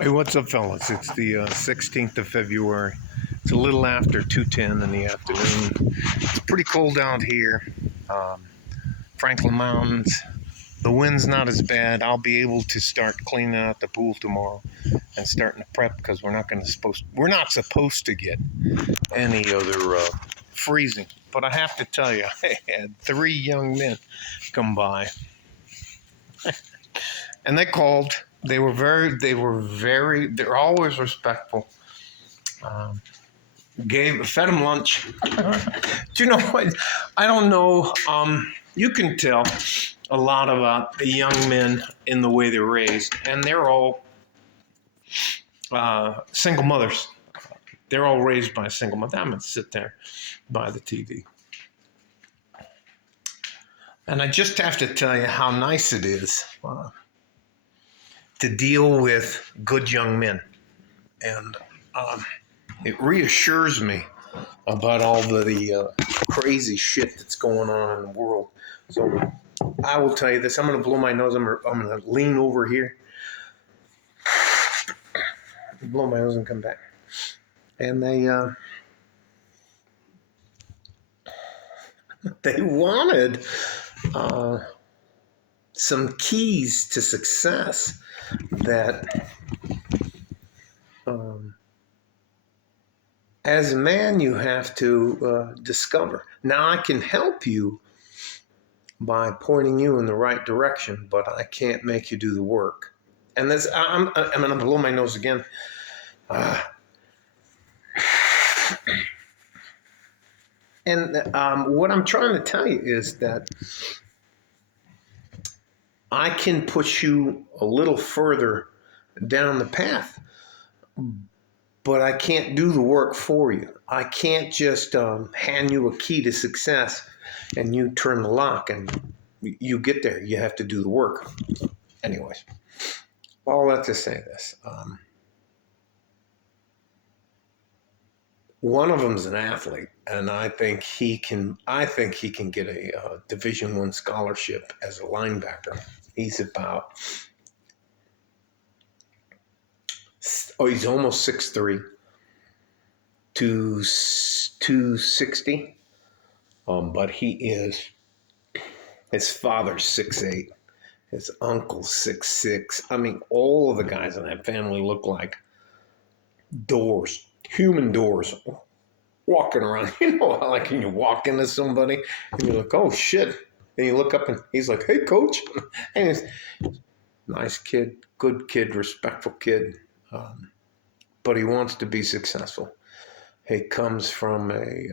Hey, what's up, fellas? It's the 16th of February. It's a little after 2:10 in the afternoon. It's pretty cold out here. Um, Franklin Mountains. The wind's not as bad. I'll be able to start cleaning out the pool tomorrow and starting to prep because we're not supposed to get any other freezing. But I have to tell you, I had three young men come by, and they called. They're always respectful. Um, fed them lunch. Do you know what? I don't know. You can tell a lot about the young men in the way they're raised, and they're all single mothers. They're all raised by a single mother. I'm gonna sit there by the TV, and I just have to tell you how nice it is to deal with good young men, and it reassures me about all the crazy shit that's going on in the world. So I will tell you this. I'm going to blow my nose. I'm going to lean over here, blow my nose and come back. And they wanted some keys to success that as a man you have to discover. Now I can help you by pointing you in the right direction, but I can't make you do the work. And I'm going to blow my nose again. And what I'm trying to tell you is that I can push you a little further down the path, but I can't do the work for you. I can't just hand you a key to success and you turn the lock and you get there. You have to do the work. Anyways, all that to say this. One of them's an athlete, and I think he can get a Division I scholarship as a linebacker. He's he's almost 6'3", 260. But his father's 6'8", his uncle's 6'6". I mean, all of the guys in that family look like doors, human doors, walking around. You know, like when you walk into somebody and you're like, oh shit. And you look up and he's like, hey, coach. And he's nice kid, good kid, respectful kid. But he wants to be successful. He comes from a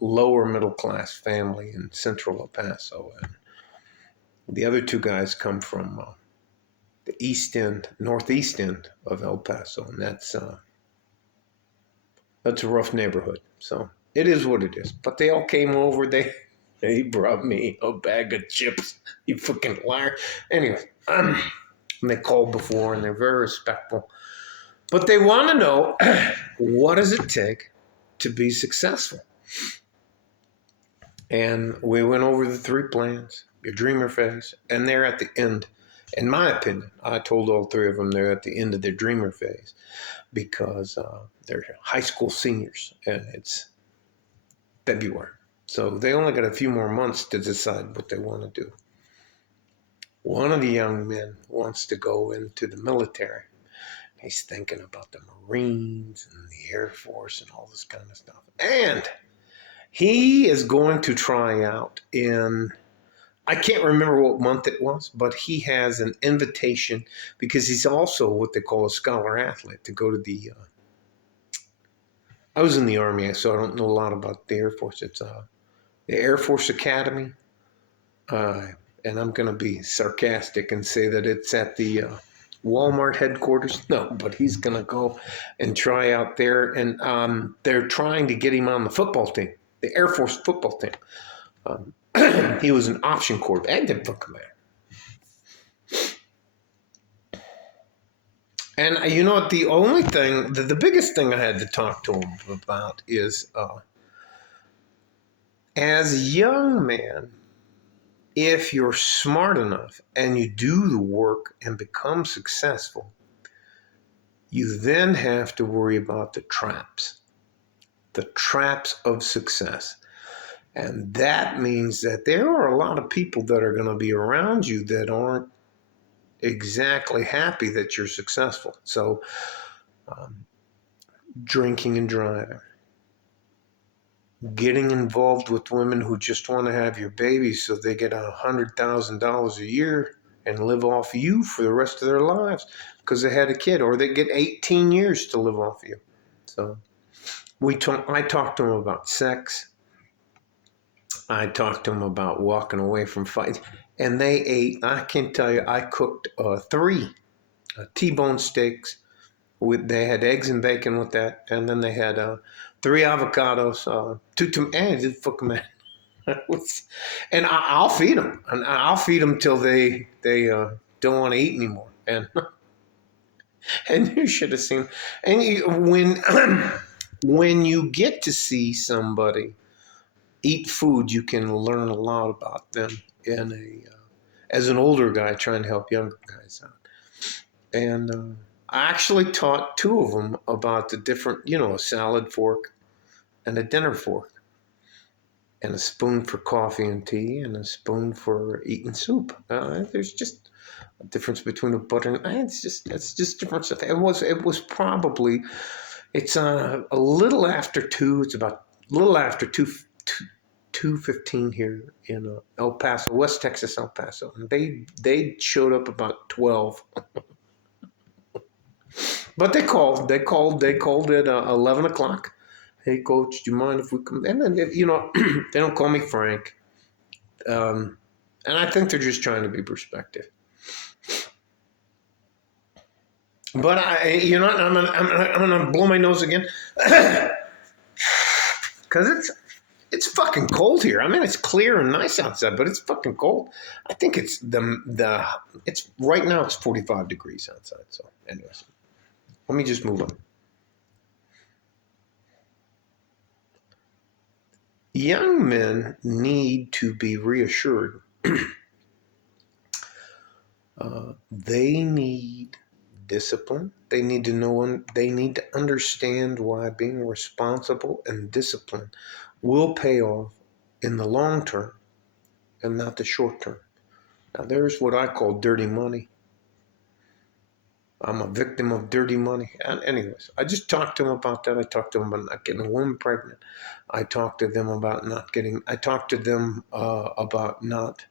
lower middle class family in central El Paso. And the other two guys come from the northeast end of El Paso. And that's a rough neighborhood. So it is what it is. But they all came over. They brought me a bag of chips. You fucking liar. Anyway, they called before and they're very respectful. But they want to know, what does it take to be successful? And we went over the 3 plans, your dreamer phase, and they're at the end. In my opinion, I told all 3 of them they're at the end of their dreamer phase because they're high school seniors and it's February. So they only got a few more months to decide what they want to do. One of the young men wants to go into the military. He's thinking about the Marines and the Air Force and all this kind of stuff. And he is going to try out I can't remember what month it was, but he has an invitation because he's also what they call a scholar athlete to go to the, I was in the Army, so I don't know a lot about the Air Force. It's the Air Force Academy. And I'm going to be sarcastic and say that it's at the Walmart headquarters. No, but he's going to go and try out there. And they're trying to get him on the football team, the Air Force football team. He was an option corps. And didn't fucking matter. And you know what? The only thing, the biggest thing I had to talk to him about is as a young man, if you're smart enough and you do the work and become successful, You then have to worry about the traps of success. And that means that there are a lot of people that are going to be around you that aren't exactly happy that you're successful. So, drinking and driving, getting involved with women who just want to have your baby so they get $100,000 a year and live off you for the rest of their lives because they had a kid, or they get 18 years to live off you. So I talked to them about sex. I talked to them about walking away from fights, and they ate. I can tell you, I cooked 3 T-bone steaks. They had eggs and bacon with that, and then they had 3 avocados, 2 tomatoes. Fuck man, and I'll feed them, and I'll feed them till they don't want to eat anymore. And and you should have seen. And when when you get to see somebody eat food, you can learn a lot about them in as an older guy trying to help younger guys out. And I actually taught 2 of them about the different, a salad fork and a dinner fork, and a spoon for coffee and tea, and a spoon for eating soup. There's just a difference between a butter and it's just different stuff. It was probably it's a little after 2. It's about a little after 2:15 here in El Paso, West Texas, El Paso, and they showed up about 12. But they called at 11 o'clock. Hey, coach, do you mind if we come? And then, they don't call me Frank. And I think they're just trying to be perspective. But I'm gonna blow my nose again, because it's fucking cold here. I mean, it's clear and nice outside, but it's fucking cold. I think it's it's right now it's 45 degrees outside. So, anyways, let me just move on. Young men need to be reassured. They need discipline. They need to know. They need to understand why being responsible and disciplined will pay off in the long term and not the short term. Now, there's what I call dirty money. I'm a victim of dirty money. And anyways, I just talked to them about that. I talked to them about not getting a woman pregnant. I talked to them about about not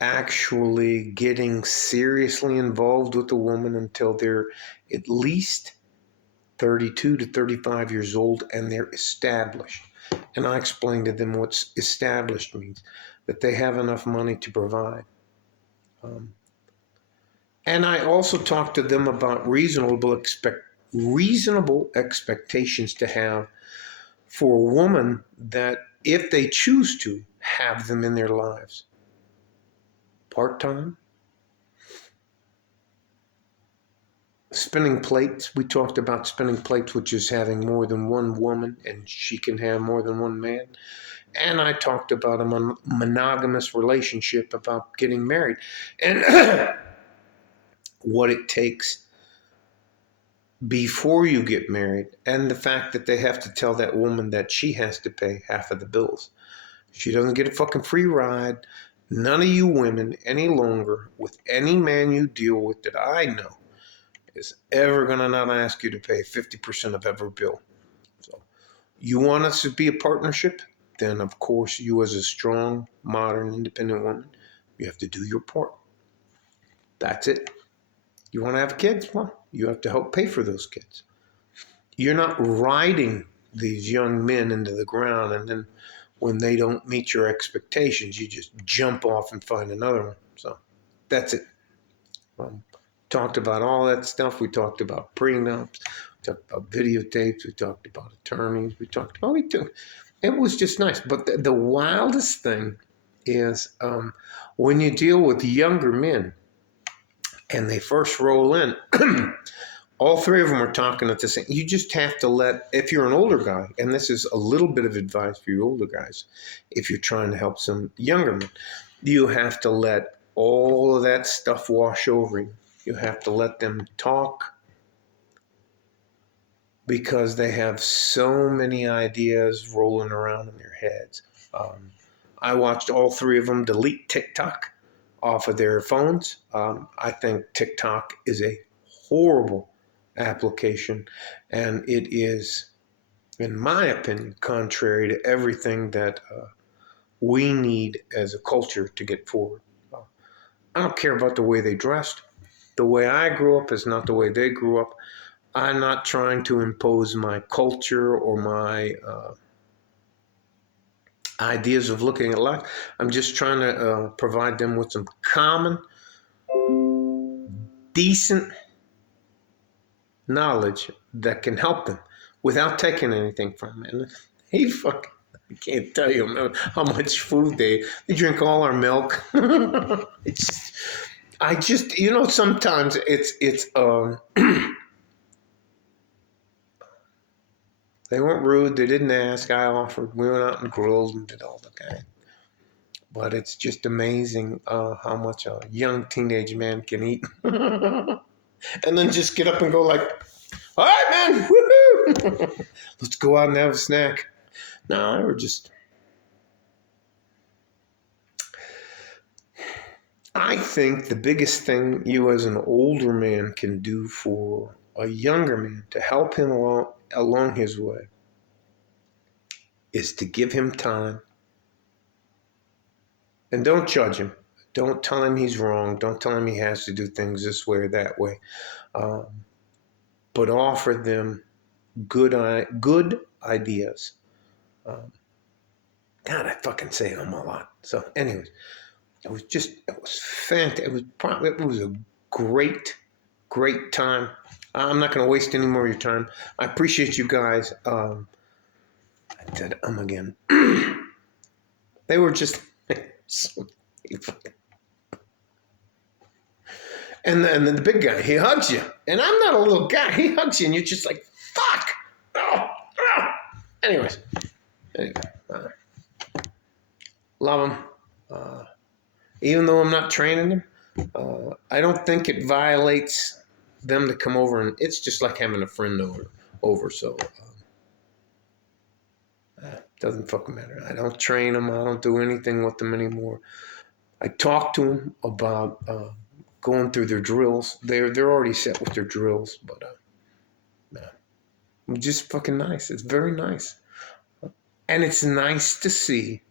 actually getting seriously involved with a woman until they're at least 32 to 35 years old and they're established. And I explained to them what established means, that they have enough money to provide. And I also talked to them about reasonable expectations to have for a woman, that if they choose to have them in their lives. Part-time. Spinning plates. We talked about spinning plates, which is having more than one woman, and she can have more than one man. And I talked about a monogamous relationship, about getting married, and what it takes before you get married, and the fact that they have to tell that woman that she has to pay half of the bills. She doesn't get a fucking free ride. None of you women any longer, with any man you deal with that I know, is ever going to not ask you to pay 50% of every bill. So you want us to be a partnership? Then, of course, you as a strong, modern, independent woman, you have to do your part. That's it. You want to have kids? Well, you have to help pay for those kids. You're not riding these young men into the ground, and then when they don't meet your expectations, you just jump off and find another one. So that's it. Talked about all that stuff. We talked about prenups. We talked about videotapes. We talked about attorneys. It was just nice. But the wildest thing is when you deal with younger men and they first roll in, all 3 of them are talking at the same. You just have to if you're an older guy, and this is a little bit of advice for you older guys, if you're trying to help some younger men, you have to let all of that stuff wash over you. You have to let them talk because they have so many ideas rolling around in their heads. I watched all three of them delete TikTok off of their phones. I think TikTok is a horrible application, and it is, in my opinion, contrary to everything that we need as a culture to get forward. I don't care about the way they dressed. The way I grew up is not the way they grew up. I'm not trying to impose my culture or my ideas of looking at life. I'm just trying to provide them with some common, decent knowledge that can help them without taking anything from them. And he fucking, I can't tell you how much food they drink all our milk. It's, I just, sometimes it's they weren't rude. They didn't ask. I offered. We went out and grilled and did all the kind. But it's just amazing how much a young teenage man can eat. And then just get up and go like, all right, man, woohoo! Let's go out and have a snack. No, I were just... I think the biggest thing you as an older man can do for a younger man to help him along his way is to give him time. And don't judge him. Don't tell him he's wrong. Don't tell him he has to do things this way or that way. But offer them good ideas. God, I fucking say them a lot. So anyways, it was fantastic. It was a great time. I'm not going to waste any more of your time. I appreciate you guys. I said again. They were just so and then the big guy, he hugs you. And I'm not a little guy. He hugs you and you're just like, fuck. Oh, oh. Anyways, love him. Even though I'm not training them, I don't think it violates them to come over, and it's just like having a friend over. So it doesn't fucking matter. I don't train them. I don't do anything with them anymore. I talk to them about going through their drills. They're already set with their drills, but just fucking nice. It's very nice, and it's nice to see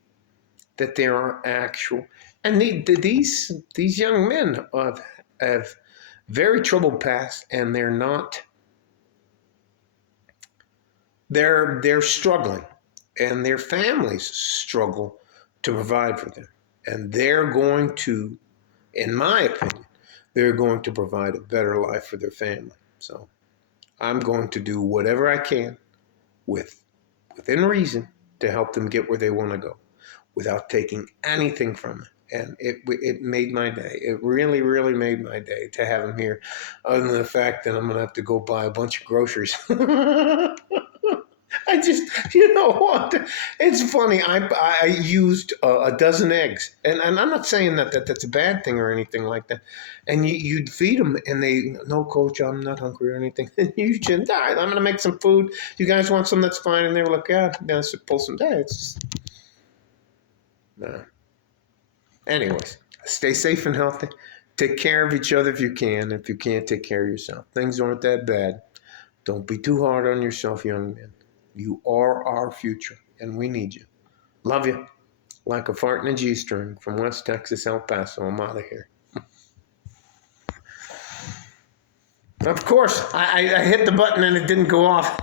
that there are actual. And these young men have very troubled past, and they're struggling, and their families struggle to provide for them, and they're going to, in my opinion, they're going to provide a better life for their family. So I'm going to do whatever I can within reason to help them get where they want to go, without taking anything from it. And it made my day. It really, really made my day to have him here, other than the fact that I'm going to have to go buy a bunch of groceries. I just, what? It's funny. I used a dozen eggs. And I'm not saying that's a bad thing or anything like that. And you'd feed them, and they, no, coach, I'm not hungry or anything. And you just, all right, I'm going to make some food. You guys want some? That's fine. And they were like, yeah, let's pull some. It's just, no. Anyways, stay safe and healthy. Take care of each other if you can. If you can't, take care of yourself. Things aren't that bad. Don't be too hard on yourself, young men. You are our future, and we need you. Love you. Like a fart in a G-string from West Texas, El Paso. I'm out of here. Of course, I hit the button and it didn't go off.